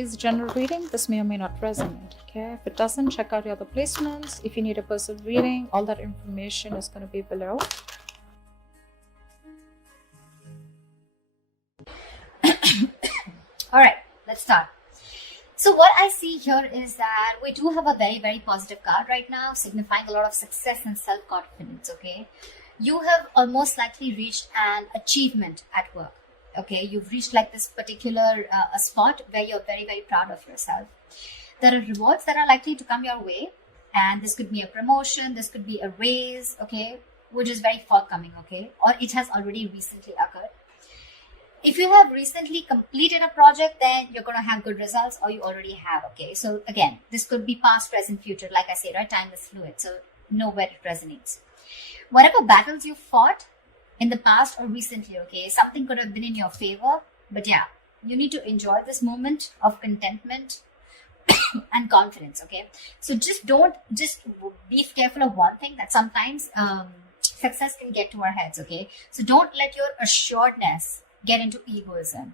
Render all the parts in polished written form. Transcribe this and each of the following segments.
is a general reading. This may or may not resonate. Okay, if it doesn't, check out your other placements. If you need a personal reading, all that information is going to be below. All right, let's start. So what I see here is that we do have a very, very positive card right now, signifying a lot of success and self-confidence, okay? You have almost likely reached an achievement at work, okay? You've reached like this particular a spot where you're very, very proud of yourself. There are rewards that are likely to come your way, and this could be a promotion, this could be a raise, okay? Which is very forthcoming, okay? Or it has already recently occurred. If you have recently completed a project, then you're going to have good results, or you already have, okay? So again, this could be past, present, future. Like I say, right? Time is fluid, so know where it resonates. Whatever battles you fought in the past or recently, okay, something could have been in your favor. But yeah, you need to enjoy this moment of contentment and confidence, okay? So just be careful of one thing, that sometimes success can get to our heads, okay? So don't let your assuredness get into egoism.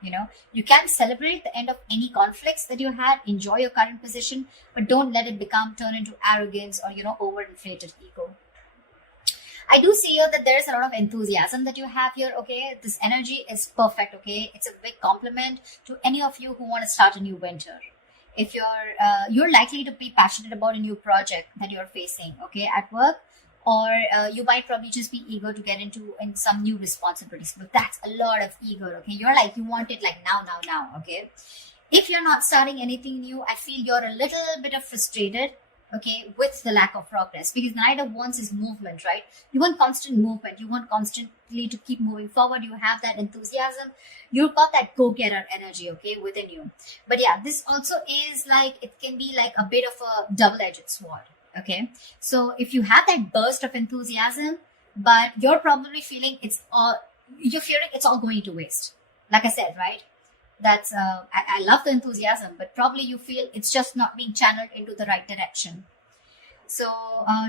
You know, you can celebrate the end of any conflicts that you had, enjoy your current position, but don't let it turn into arrogance or, overinflated ego. I do see here that there is a lot of enthusiasm that you have here, okay? This energy is perfect, okay? It's a big compliment to any of you who want to start a new venture. If you're likely to be passionate about a new project that you're facing, okay, at work, or you might probably just be eager to get into some new responsibilities. But that's a lot of eager, okay? You want it like now, okay? If you're not starting anything new, I feel you're a little bit of frustrated, okay, with the lack of progress. Because the Knight of Wands is movement, right? You want constant movement. You want constantly to keep moving forward. You have that enthusiasm. You've got that go-getter energy, okay, within you. But yeah, this also is like, it can be like a bit of a double-edged sword. Okay, so if you have that burst of enthusiasm, but you're probably feeling it's all going to waste. Like I said, right? That's I love the enthusiasm, but probably you feel it's just not being channeled into the right direction. So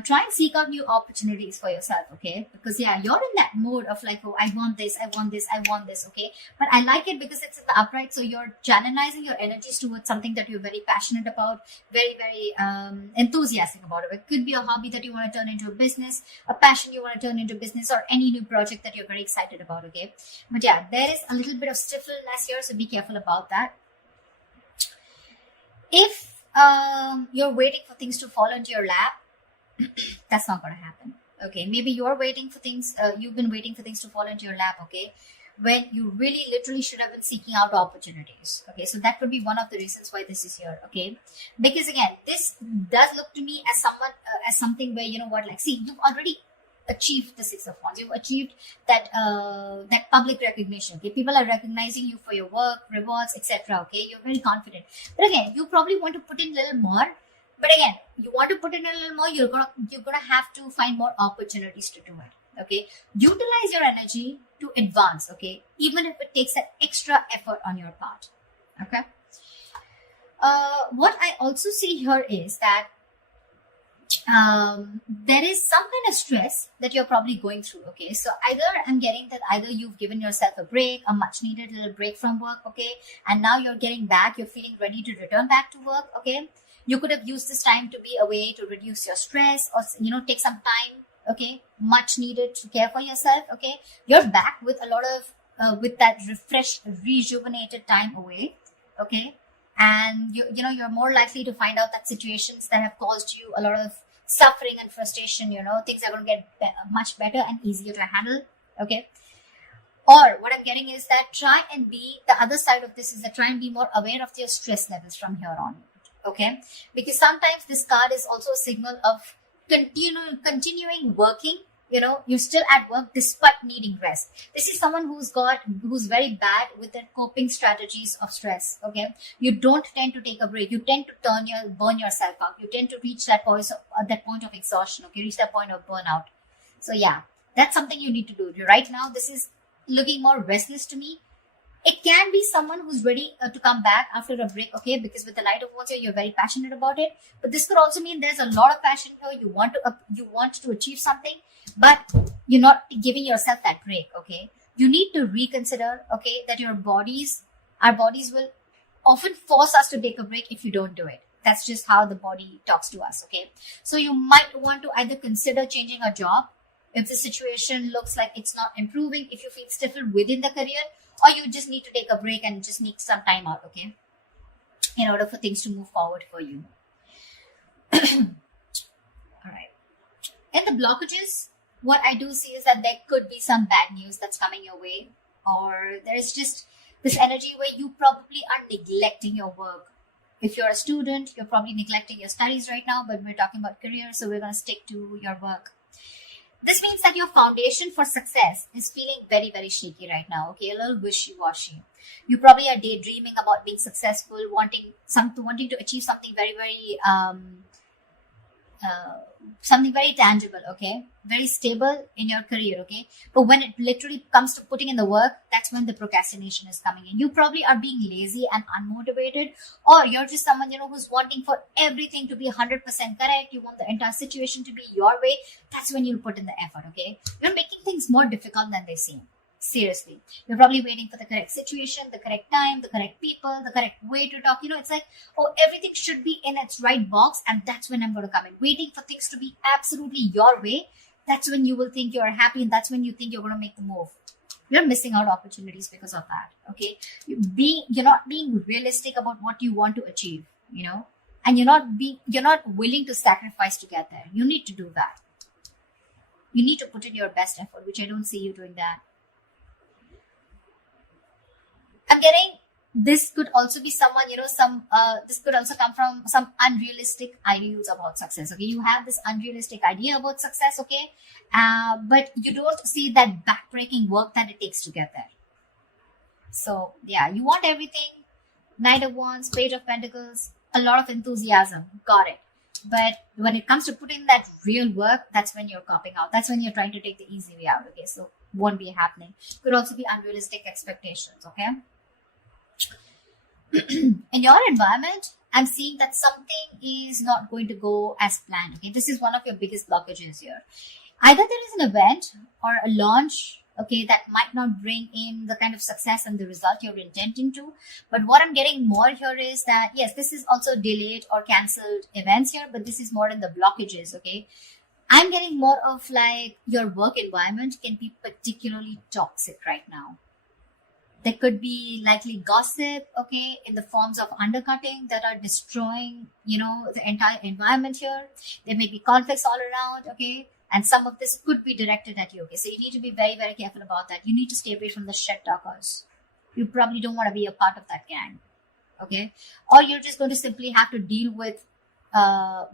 try and seek out new opportunities for yourself, okay? Because yeah, you're in that mode of like, oh, I want this, okay? But I like it because it's in the upright, so you're channelizing your energies towards something that you're very passionate about, very, very enthusiastic about it. It could be a hobby that you want to turn into a business, a passion you want to turn into business, or any new project that you're very excited about, okay? But yeah, there is a little bit of stiffness here, so be careful about that. If you're waiting for things to fall into your lap, that's not going to happen, okay? Maybe you're waiting for things, you've been waiting for things to fall into your lap, okay, when you really literally should have been seeking out opportunities, okay? So that could be one of the reasons why this is here, okay? Because again, this does look to me as something where, you've already achieved the Six of Wands. You've achieved that public recognition, okay? People are recognizing you for your work, rewards, etc., okay? You're very confident. But again, you probably want to put in a little more. But again, you want to put in a little more, you're gonna have to find more opportunities to do it, okay? Utilize your energy to advance, okay? Even if it takes that extra effort on your part, okay? What I also see here is that there is some kind of stress that you're probably going through, okay? So I'm getting that either you've given yourself a break, a much needed little break from work, okay? And now you're getting back, you're feeling ready to return back to work, okay? You could have used this time to be away to reduce your stress, or, take some time, okay? Much needed to care for yourself, okay? You're back with a lot of, with that refreshed, rejuvenated time away, okay? And you're more likely to find out that situations that have caused you a lot of suffering and frustration, things are going to get much better and easier to handle, okay? Or what I'm getting is that the other side of this is that try and be more aware of your stress levels from here on, okay? Because sometimes this card is also a signal of continuing working. You're still at work despite needing rest. This is someone who's very bad with their coping strategies of stress, okay? You don't tend to take a break. You tend to burn yourself out. You tend to reach that point of exhaustion, okay? Reach that point of burnout. So yeah, that's something you need to do. Right now, this is looking more restless to me. It can be someone who's ready to come back after a break, okay? Because with the Knight of Wands here, you're very passionate about it. But this could also mean there's a lot of passion here. You want to achieve something, but you're not giving yourself that break, okay? You need to reconsider, okay, that our bodies will often force us to take a break if you don't do it. That's just how the body talks to us, okay? So you might want to either consider changing a job if the situation looks like it's not improving, if you feel stifled within the career, or you just need to take a break and just need some time out, okay? In order for things to move forward for you. All right. In the blockages, what I do see is that there could be some bad news that's coming your way, or there's just this energy where you probably are neglecting your work. If you're a student, you're probably neglecting your studies right now, but we're talking about career, so we're going to stick to your work. This means that your foundation for success is feeling very, very shaky right now, okay? A little wishy-washy. You probably are daydreaming about being successful, wanting to achieve something very, very tangible, okay? Very stable in your career, okay? But when it literally comes to putting in the work, that's when the procrastination is coming in. You probably are being lazy and unmotivated, or you're just someone, who's wanting for everything to be 100% correct. You want the entire situation to be your way. That's when you'll put in the effort, okay? You're making things more difficult than they seem. Seriously. You're probably waiting for the correct situation, the correct time, the correct people, the correct way to talk. It's like, oh, everything should be in its right box, and that's when I'm going to come in. Waiting for things to be absolutely your way, that's when you will think you're happy, and that's when you think you're going to make the move. You're missing out opportunities because of that, okay? You're not being realistic about what you want to achieve, and you're not willing to sacrifice to get there. You need to do that. You need to put in your best effort, which I don't see you doing that. I'm getting this could also be someone, this could also come from some unrealistic ideals about success, okay? You have this unrealistic idea about success, okay? But you don't see that backbreaking work that it takes to get there. So, yeah, you want everything. Knight of Wands, Page of Pentacles, a lot of enthusiasm. Got it. But when it comes to putting that real work, that's when you're copping out. That's when you're trying to take the easy way out, okay? So, won't be happening. Could also be unrealistic expectations, okay? In your environment, I'm seeing that something is not going to go as planned. Okay, this is one of your biggest blockages here. Either there is an event or a launch, okay, that might not bring in the kind of success and the result you're intending to. But what I'm getting more here is that, yes, this is also delayed or cancelled events here, but this is more in the blockages, okay? I'm getting more of like your work environment can be particularly toxic right now. There could be likely gossip, okay, in the forms of undercutting that are destroying, the entire environment here. There may be conflicts all around, okay, and some of this could be directed at you, okay. So you need to be very, very careful about that. You need to stay away from the shit talkers. You probably don't want to be a part of that gang, okay, or you're just going to simply have to deal with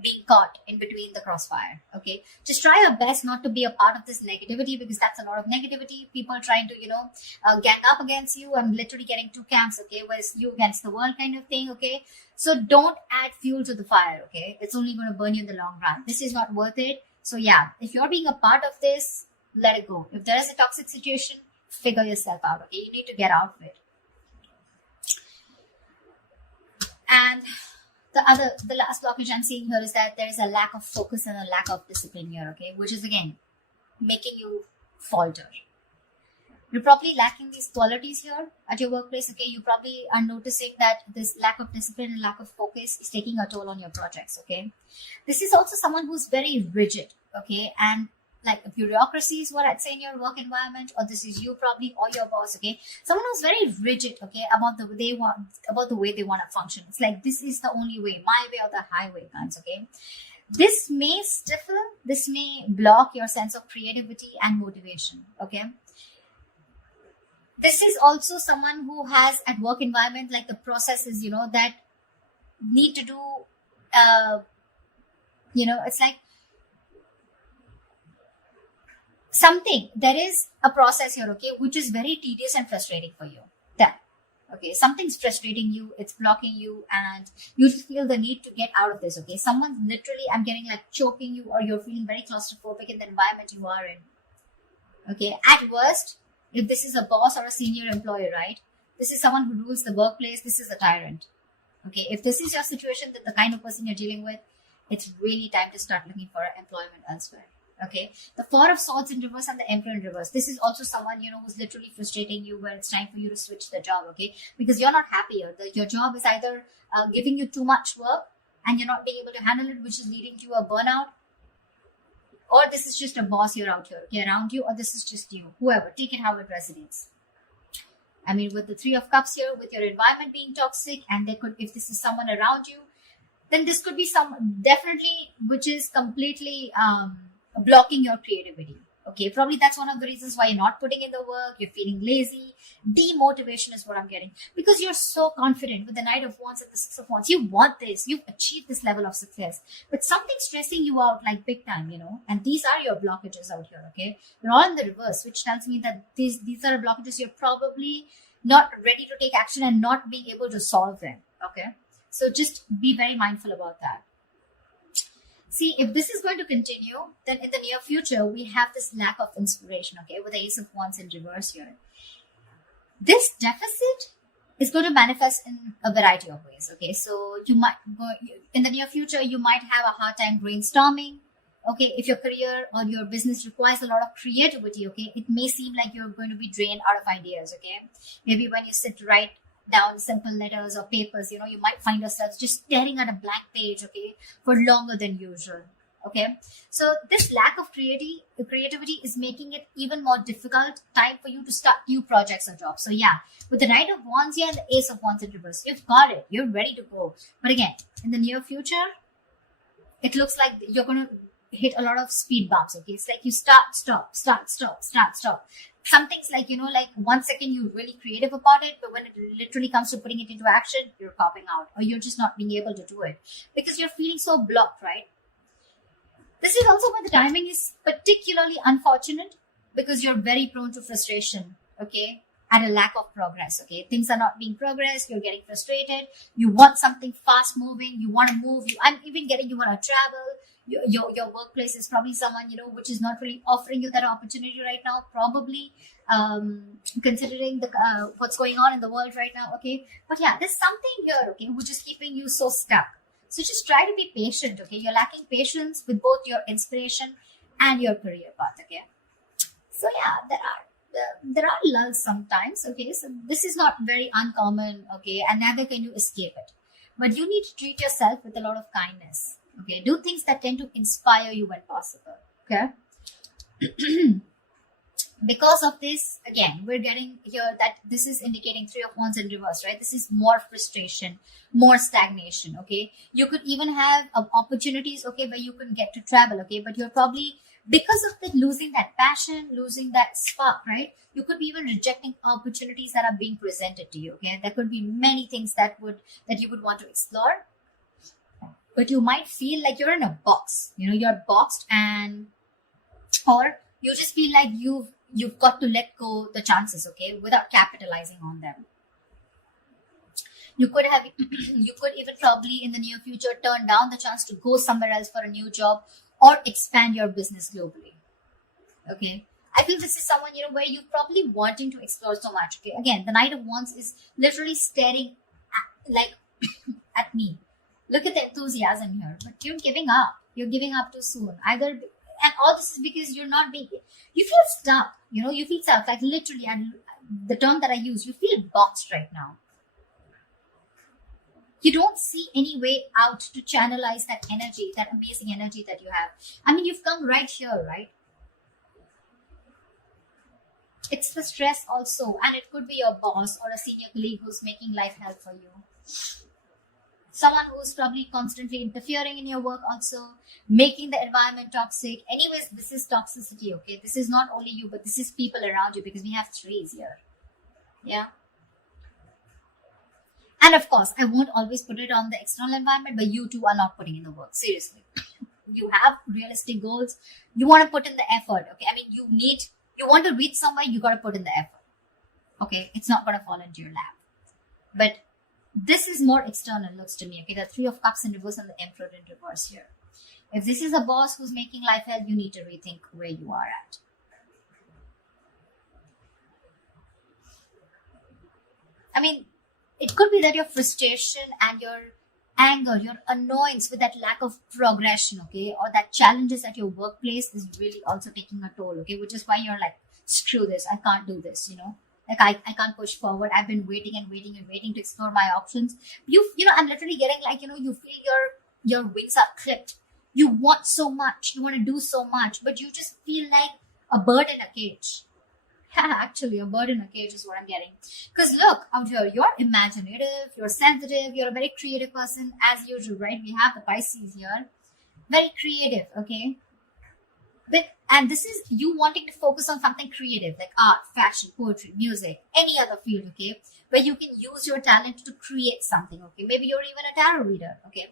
being caught in between the crossfire, okay? Just try your best not to be a part of this negativity, because that's a lot of negativity. People trying to, gang up against you and literally getting two camps, okay? Whereas you against the world kind of thing, okay? So don't add fuel to the fire, okay? It's only going to burn you in the long run. This is not worth it. So yeah, if you're being a part of this, let it go. If there is a toxic situation, figure yourself out, okay? You need to get out of it. And the last blockage I'm seeing here is that there is a lack of focus and a lack of discipline here, okay? Which is again making you falter. You're probably lacking these qualities here at your workplace, okay? You probably are noticing that this lack of discipline and lack of focus is taking a toll on your projects, okay? This is also someone who's very rigid, okay? And like a bureaucracy is what I'd say in your work environment, or this is you probably or your boss, okay? Someone who's very rigid, okay, about the way they want to function. It's like, this is the only way, my way or the highway kinds, okay? This may stifle, this may block your sense of creativity and motivation, okay? This is also someone who has at work environment, like the processes, that need to do, it's like, there is a process here, okay, which is very tedious and frustrating for you. Okay, something's frustrating you, it's blocking you, and you just feel the need to get out of this, okay? Someone's literally, I'm getting like choking you, or you're feeling very claustrophobic in the environment you are in. Okay, at worst, if this is a boss or a senior employee, right? This is someone who rules the workplace, this is a tyrant. Okay, if this is your situation, then the kind of person you're dealing with, it's really time to start looking for employment elsewhere. Okay, the Four of Swords in reverse and the Emperor in reverse. This is also someone, who's literally frustrating you where it's time for you to switch the job, okay? Because you're not happy here. Your job is either giving you too much work and you're not being able to handle it, which is leading to a burnout, or this is just a boss here out here, okay, around you, or this is just you. Whoever, take it how it resonates. I mean, with the Three of Cups here, with your environment being toxic, and if this is someone around you, then this could be definitely which is completely blocking your creativity. Okay, probably that's one of the reasons why you're not putting in the work. You're feeling lazy. Demotivation is what I'm getting, because you're so confident with the Knight of Wands and the Six of Wands. You want this. You've achieved this level of success, but something's stressing you out like big time, and these are your blockages out here. Okay, they're all in the reverse, which tells me that these are blockages you're probably not ready to take action and not being able to solve them. Okay, so just be very mindful about that. See, if this is going to continue, then in the near future, we have this lack of inspiration, okay, with the Ace of Wands in reverse here. This deficit is going to manifest in a variety of ways, okay? So in the near future, you might have a hard time brainstorming, okay? If your career or your business requires a lot of creativity, okay, it may seem like you're going to be drained out of ideas, okay? Maybe when you sit to write down simple letters or papers, you might find yourself just staring at a blank page, okay, for longer than usual. Okay, so this lack of creativity is making it even more difficult time for you to start new projects or jobs. So yeah, with the Knight of Wands here and the Ace of Wands in reverse, you've got it, you're ready to go. But again, in the near future, it looks like you're going to hit a lot of speed bumps. Okay, it's like you start, stop. Some things like, like 1 second you're really creative about it, but when it literally comes to putting it into action, you're copping out, or you're just not being able to do it because you're feeling so blocked, right? This is also why the timing is particularly unfortunate, because you're very prone to frustration, okay, and a lack of progress, okay? Things are not being progressed, you're getting frustrated, you want something fast moving, you want to move, I'm even getting you want to travel. Your workplace is probably someone, which is not really offering you that opportunity right now, probably considering what's going on in the world right now, okay? But yeah, there's something here, okay, which is keeping you so stuck. So just try to be patient, okay? You're lacking patience with both your inspiration and your career path, okay? So yeah, there are lulls sometimes, okay? So this is not very uncommon, okay? And neither can you escape it. But you need to treat yourself with a lot of kindness. Okay, do things that tend to inspire you when possible. Okay. Because of this, again, we're getting here that this is indicating Three of Wands in reverse, right? This is more frustration, more stagnation. Okay, you could even have opportunities, okay, where you can get to travel, okay, but you're probably, because of the losing that passion, losing that spark, right? You could be even rejecting opportunities that are being presented to you. Okay, there could be many things that you would want to explore. But you might feel like you're in a box, you're boxed, or you just feel like you've got to let go the chances, okay, without capitalizing on them. You could even probably in the near future turn down the chance to go somewhere else for a new job or expand your business globally. Okay. I feel this is someone, where you're probably wanting to explore so much. Okay. Again, the Knight of Wands is literally staring at me. Look at the enthusiasm here, but you're giving up. You're giving up too soon. And all this is because you feel stuck. You feel stuck, like literally, and the term that I use, you feel boxed right now. You don't see any way out to channelize that energy, that amazing energy that you have. I mean, you've come right here, right? It's the stress also, and it could be your boss or a senior colleague who's making life hell for you. Someone who's probably constantly interfering in your work also, making the environment toxic. Anyways, this is toxicity, okay? This is not only you, but this is people around you, because we have threes here. Yeah. And of course, I won't always put it on the external environment, but you too are not putting in the work. Seriously. You have realistic goals. You want to put in the effort, okay? I mean, you want to reach somewhere, you got to put in the effort. Okay? It's not going to fall into your lap. But this is more external, looks to me. Okay, the Three of Cups in reverse and the Emperor in reverse here. If this is a boss who's making life hell, you need to rethink where you are at. I mean, it could be that your frustration and your anger, your annoyance with that lack of progression, okay, or that challenges at your workplace is really also taking a toll, okay, which is why you're like, screw this, I can't do this, like I can't push forward. I've been waiting and waiting and waiting to explore my options. I'm literally getting like, you feel your wings are clipped. You want so much, you want to do so much, but you just feel like a bird in a cage. Actually, a bird in a cage is what I'm getting. Because look, out here, you're imaginative, you're sensitive, you're a very creative person, as usual, right? We have the Pisces here. Very creative, okay? And this is you wanting to focus on something creative, like art, fashion, poetry, music, any other field, okay? Where you can use your talent to create something, okay? Maybe you're even a tarot reader, okay?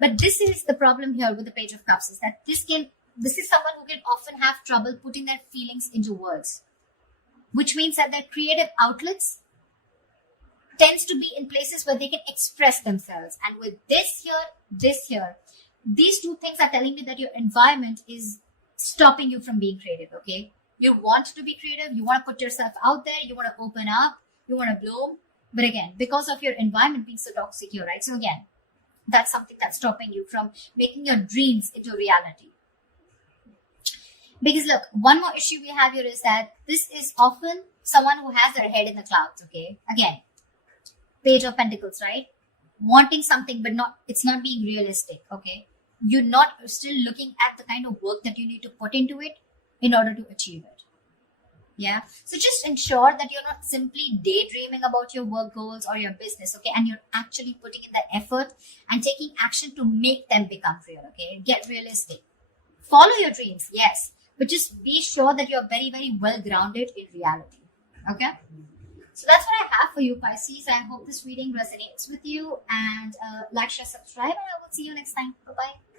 But this is the problem here with the Page of Cups, is that this is someone who can often have trouble putting their feelings into words, which means that their creative outlets tends to be in places where they can express themselves. And with this here, these two things are telling me that your environment is stopping you from being creative, okay? You want to be creative, you want to put yourself out there, you want to open up, you want to bloom. But again, because of your environment being so toxic here, right? So again, that's something that's stopping you from making your dreams into reality. Because look, one more issue we have here is that this is often someone who has their head in the clouds, okay? Again, Page of Pentacles, right? Wanting something, but it's not being realistic, okay? You're not still looking at the kind of work that you need to put into it in order to achieve it. Yeah. So just ensure that you're not simply daydreaming about your work goals or your business, okay? And you're actually putting in the effort and taking action to make them become real, okay? Get realistic. Follow your dreams, yes. But just be sure that you're very, very well grounded in reality. Okay? So that's what I have for you, Pisces. I hope this reading resonates with you. And like, share, subscribe, and I will see you next time. Bye-bye.